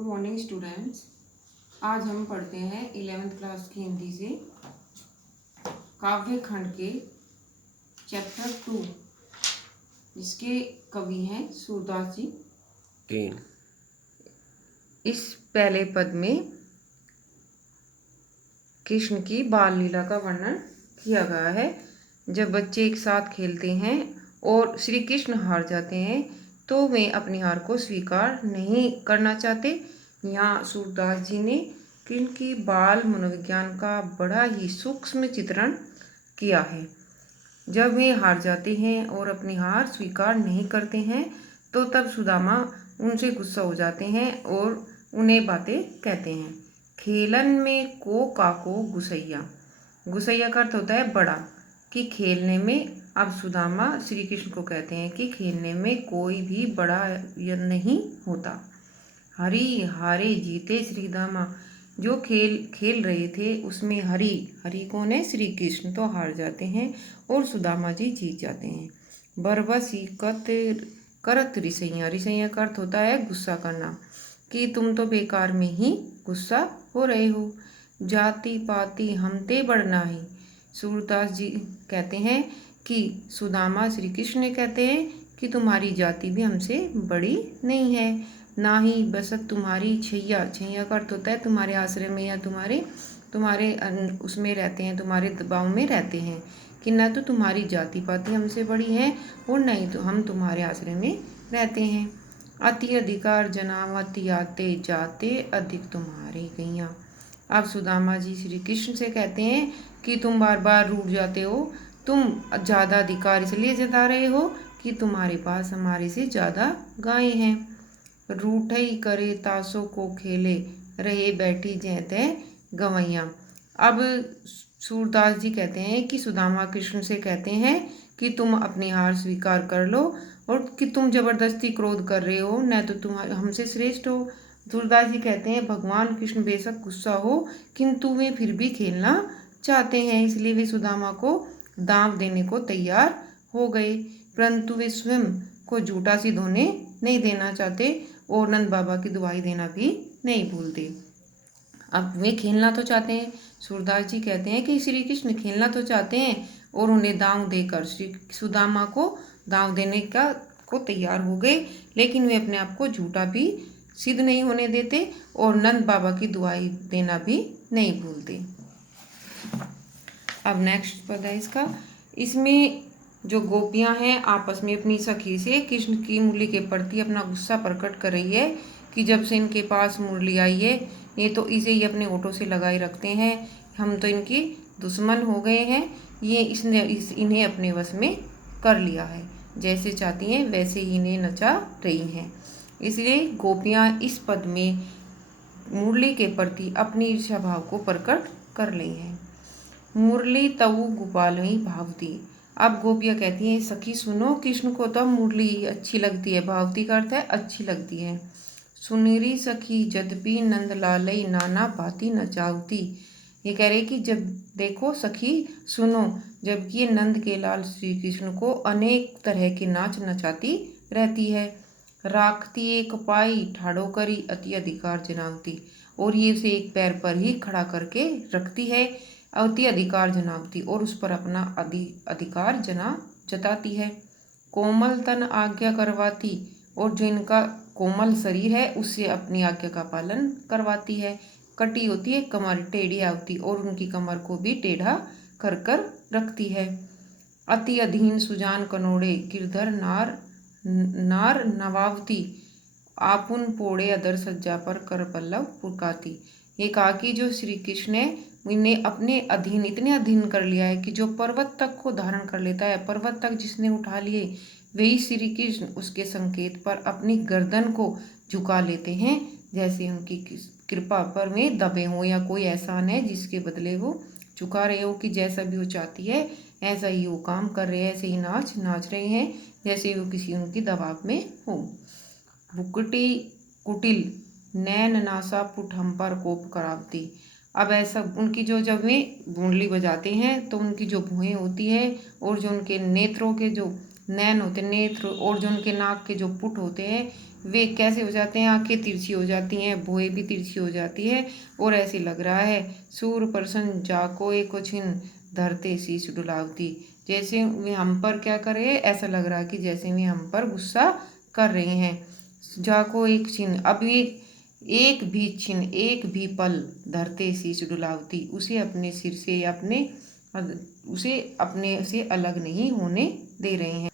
Good morning students. आज हम पढ़ते हैं 11th क्लास की हिंदी से काव्य खंड के चैप्टर 2, जिसके कवि हैं सूरदास जी। इस पहले पद में कृष्ण की बाल लीला का वर्णन किया गया है। जब बच्चे एक साथ खेलते हैं और श्री कृष्ण हार जाते हैं तो वे अपनी हार को स्वीकार नहीं करना चाहते। यहाँ सूरदास जी ने कृष्ण की बाल मनोविज्ञान का बड़ा ही सूक्ष्म चित्रण किया है। जब वे हार जाते हैं और अपनी हार स्वीकार नहीं करते हैं तो तब सुदामा उनसे गुस्सा हो जाते हैं और उन्हें बातें कहते हैं। खेलन में को काको गुसैया, गुसैया का अर्थ होता है बड़ा, कि खेलने में। अब सुदामा श्री कृष्ण को कहते हैं कि खेलने में कोई भी बड़ा नहीं होता। हरि हारे जीते श्री दामा, जो खेल रहे थे उसमें हरि कौन है? श्री कृष्ण तो हार जाते हैं और सुदामा जी जीत जाते हैं। बरबसी करत रिसैया, रिसैया का अर्थ होता है गुस्सा करना, कि तुम तो बेकार में ही गुस्सा हो रहे हो। जाति पाति हमते बढ़ना ही, सूरदास जी कहते हैं कि सुदामा श्री कृष्ण ने कहते हैं कि तुम्हारी जाति भी हमसे बड़ी नहीं है, ना ही बसक तुम्हारी छैया, छैया का अर्थ होता है तुम्हारे आश्रय में या तुम्हारे उसमें रहते हैं, तुम्हारे दबाव में रहते हैं, कि न तो तुम्हारी जाति पाति हमसे बड़ी है और नहीं तो हम तुम्हारे आश्रय में रहते हैं। अति अधिकार जनावति आते जाते अधिक तुम्हारे गैया। अब सुदामा जी श्री कृष्ण से कहते हैं कि तुम बार बार रूठ जाते हो, तुम ज़्यादा अधिकार इसलिए जता रहे हो कि तुम्हारे पास हमारे से ज़्यादा गायें हैं। रूठई करे तासों को खेले, रहे बैठी जैते गवैया। अब सूरदास जी कहते हैं कि सुदामा कृष्ण से कहते हैं कि तुम अपनी हार स्वीकार कर लो और कि तुम जबरदस्ती क्रोध कर रहे हो, न तो तुम हमसे श्रेष्ठ हो। सूरदास जी कहते हैं भगवान कृष्ण बेशक गुस्सा हो किंतु वे फिर भी खेलना चाहते हैं, इसलिए वे सुदामा को दांव देने को तैयार हो गए, परंतु वे स्वयं को झूठा सिद्ध होने नहीं देना चाहते और नंद बाबा की दुआई देना भी नहीं भूलते। अब वे खेलना तो चाहते हैं, सूरदास जी कहते हैं कि श्री कृष्ण खेलना तो चाहते हैं और उन्हें दांव देकर श्री सुदामा को दांव देने को तैयार हो गए, लेकिन वे अपने आप को झूठा भी सिद्ध नहीं होने देते और नंद बाबा की दुआई देना भी नहीं भूलते। अब नेक्स्ट पद है इसका, इसमें जो गोपियां हैं आपस में अपनी सखी से कृष्ण की मुरली के प्रति अपना गुस्सा प्रकट कर रही है कि जब से इनके पास मुरली आई है ये तो इसे ही अपने होठों से लगाए रखते हैं, हम तो इनकी दुश्मन हो गए हैं, ये इन्हें अपने वश में कर लिया है, जैसे चाहती हैं वैसे ही इन्हें नचा रही हैं। इसलिए गोपियां इस पद में मुरली के प्रति अपनी ईर्ष्या भाव को प्रकट कर रही हैं। मुरली तऊ गोपालवी भावती, अब गोपियाँ कहती हैं सखी सुनो, कृष्ण को तो मुरली अच्छी लगती है, भावती का अर्थ है अच्छी लगती है। सुनीरी सखी जदपि नंद लालई नाना भांति नचावती, ये कह रहे कि जब देखो सखी सुनो, जबकि ये नंद के लाल श्री कृष्ण को अनेक तरह के नाच नचाती रहती है। राखती एक पाई ठाड़ो करी अति अधिकार जनावती, और ये उसे एक पैर पर ही खड़ा करके रखती है, अति अधिकार जनावती, और उस पर अपना अधिकार जताती है। कोमल तन आज्ञा करवाती, और जो इनका कोमल शरीर है उससे अपनी आज्ञा का पालन करवाती है। कटी होती है कमर टेढ़ी आवती, और उनकी कमर को भी टेढ़ा कर कर रखती है। अति अधीन सुजान कनोड़े गिरधर नार नवावती, आपुन पोड़े अदर सज्जा पर कर पल्लव पुरकाती, ये कहा कि जो श्री कृष्ण ने इन्हें अपने अधीन इतने अधीन कर लिया है कि जो पर्वत तक को धारण कर लेता है, पर्वत तक जिसने उठा लिए वही श्री कृष्ण उसके संकेत पर अपनी गर्दन को झुका लेते हैं, जैसे उनकी कृपा पर में दबे हो या कोई एहसान है जिसके बदले वो झुका रहे हो, कि जैसा भी वो चाहती है ऐसा ही वो काम कर रहे हैं, ऐसे ही नाच रहे हैं जैसे वो किसी उनकी दबाव में हो। भुकटी कुटिल नैन नासा पुट हम पर कोप करावती, अब ऐसा उनकी जब वे मुरली बजाते हैं तो उनकी जो भुएं होती है और जो उनके नेत्रों के जो नैन होते हैं, नेत्र, और जो उनके नाक के जो पुट होते हैं वे कैसे हो जाते हैं, आंखें तिरछी हो जाती हैं, भौहें भी तिरछी हो जाती है। और ऐसे लग रहा है सूर प्रसन्न जाको कुछिन धरते शीश डुलावती, जैसे वे हम पर क्या कर रहे हैं, ऐसा लग रहा है कि जैसे वे हम पर गुस्सा कर रहे हैं। जाको एक छिन, अभी एक भी छिन, एक भी पल धरते शीश डुलावती, उसे अपने सिर से, अपने उसे अपने से अलग नहीं होने दे रहे हैं।